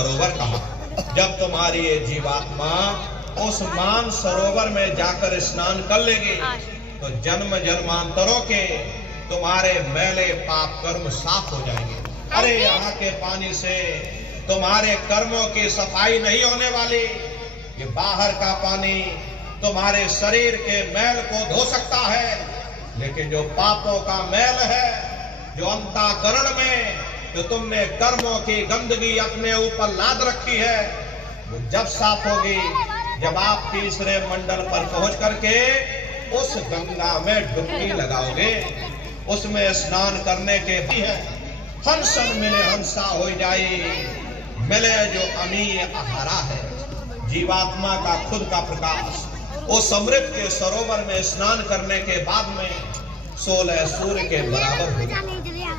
सरोवर कहा। जब तुम्हारी ये जीवात्मा उस मान सरोवर में जाकर स्नान कर लेगी तो जन्म जन्मांतरों के तुम्हारे मैले पाप कर्म साफ हो जाएंगे। अरे यहाँ के पानी से तुम्हारे कर्मों की सफाई नहीं होने वाली। ये बाहर का पानी तुम्हारे शरीर के मैल को धो सकता है, लेकिन जो पापों का मैल है, जो अंतःकरण में जो तुमने कर्मों की गंदगी अपने ऊपर लाद रखी है, वो जब साफ होगी जब आप तीसरे मंडल पर पहुंच करके उस गंगा में डुबकी लगाओगे। उसमें स्नान करने के भी है हंसन मिले हंसा हो जाई, मिले जो अमीय आहारा है। जीवात्मा का खुद का प्रकाश उस अमृत के सरोवर में स्नान करने के बाद में 16 सूर्य के बराबर हो।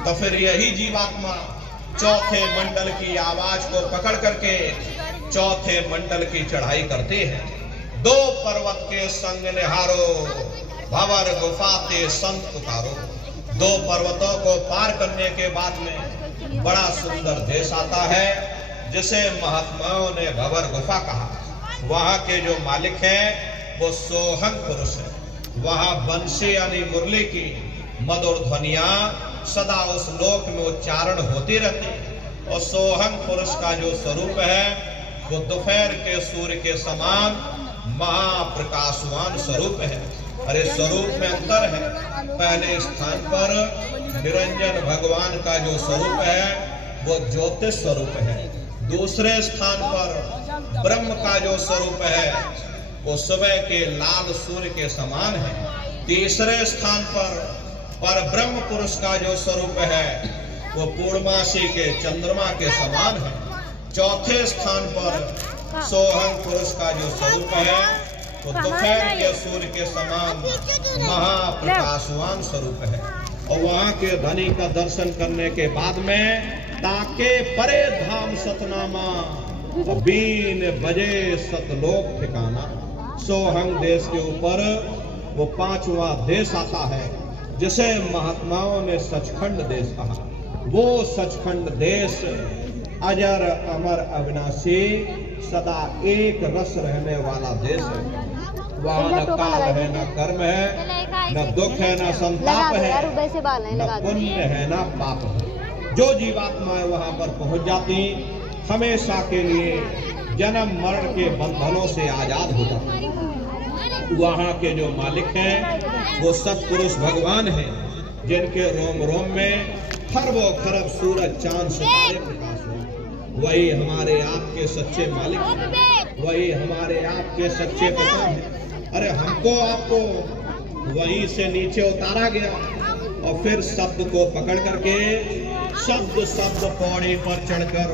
तो फिर यही जीवात्मा चौथे मंडल की आवाज को पकड़ करके चौथे मंडल की चढ़ाई करते हैं। 2 पर्वत के संग निहारो, भंवर गुफा ते संत उतारो। 2 पर्वतों को पार करने के बाद में बड़ा सुंदर देश आता है, जिसे महात्माओं ने भंवर गुफा कहा। वहां के जो मालिक हैं वो सोहंग पुरुष है। वहां बंशी यानी मुरली की मधुर ध्वनियां सदा उस लोक में उच्चारण होती रहती। और सोहंग पुरुष का जो स्वरूप है वो दोपहर के सूर्य के समान महाप्रकाशवान स्वरूप है। अरे स्वरूप में अंतर है। पहले स्थान पर निरंजन भगवान का जो स्वरूप है वो ज्योतिष स्वरूप है। दूसरे स्थान पर ब्रह्म का जो स्वरूप है वो सुबह के लाल सूर्य के समान है। तीसरे स्थान पर ब्रह्म पुरुष का जो स्वरूप है वो पूर्णमासी के चंद्रमा के समान है। चौथे स्थान पर सोहंग पुरुष का जो स्वरूप है वो दोपहर के सूर्य के समान महाप्रकाशवान स्वरूप है। और वहां के धनी का दर्शन करने के बाद में ताके परे धाम सतनामा, बीन बजे सतलोक ठिकाना। सोहंग देश के ऊपर वो 5वां देश आता है, जिसे महात्माओं ने सचखंड देश कहा। वो सचखंड देश अजर अमर अविनाशी सदा एक रस रहने वाला देश है। वहाँ न काल है, न कर्म है, न दुख है, न संताप है, न पुण्य है, न पाप है। जो जीवात्माएं वहाँ पर पहुँच जाती हमेशा के लिए जन्म मरण के बंधनों से आजाद हो जाती। वहाँ के जो मालिक हैं वो सत्पुरुष भगवान हैं, जिनके रोम रोम में खरबों खरब सूरज चांद सितारे प्रकाश हो। वही हमारे आपके सच्चे मालिक हैं, वही हमारे आपके सच्चे पिता हैं। अरे हमको आपको वहीं से नीचे उतारा गया और फिर शब्द को पकड़ करके शब्द पौड़ी पर चढ़कर